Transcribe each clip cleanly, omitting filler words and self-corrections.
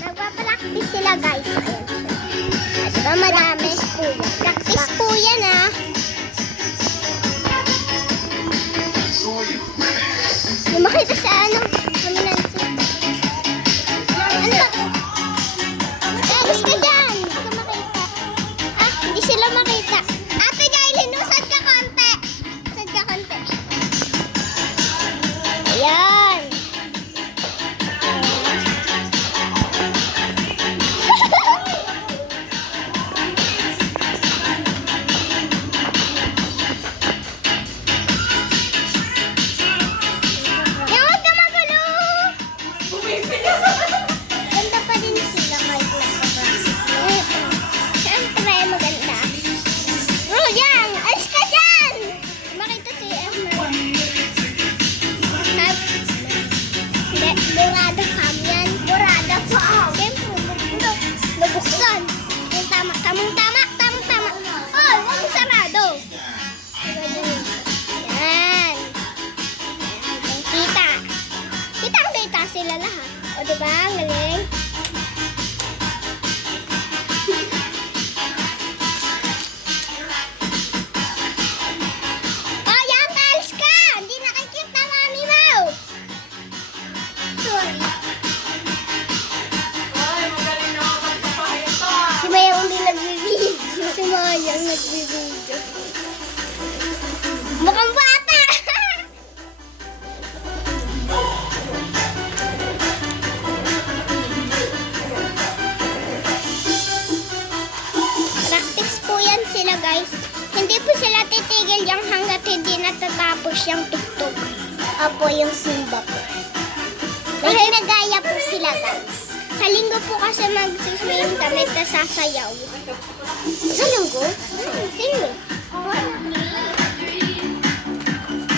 Nagpa-practice sila guys. Ayan. At diba madami? Practice po yan ah. Yung makita sa ano? Ano ba? Alis ka dyan! Hindi ka makita. Ah, hindi sila makita. Ate Jailin, sad ka konti. Sad ka konti. Ayan. Ganda pa din sila kahit nagpa-practice. Siyempre, maganda. Oh, yan! Alis ka dyan! Makita si Emma. Hindi, burada cam yan. Burada cam. Siyempre, nabuksan. Yung tama, tamang-tama. Oh, huwag sarado. Yan. Kita. Kitang-kita sila lahat. O, diba? Ang galing. O, yan! Talis ka! Hindi nakikita, mami mo! Sorry. Ay, magaling na ako magpapahito ah. Si Maya hindi nagbibideo. Si Maya nagbibideo. Mukhang bata! Practice po yan sila guys. Hindi po sila titigil yung hanggat hindi natatapos yung tugtog. Opo, yung simba po. Dahil nagaya po sila guys. Sa linggo po kasi mag-swim kami at sasayaw. Sa linggo? Sino?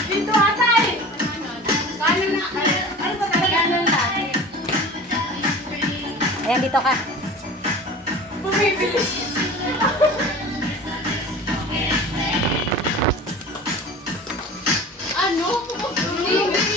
Dito atay! Kanan na. Ano ba talaga? Kanan na. Ayan, dito ka. Bumibilis. Ano? Bumibilis.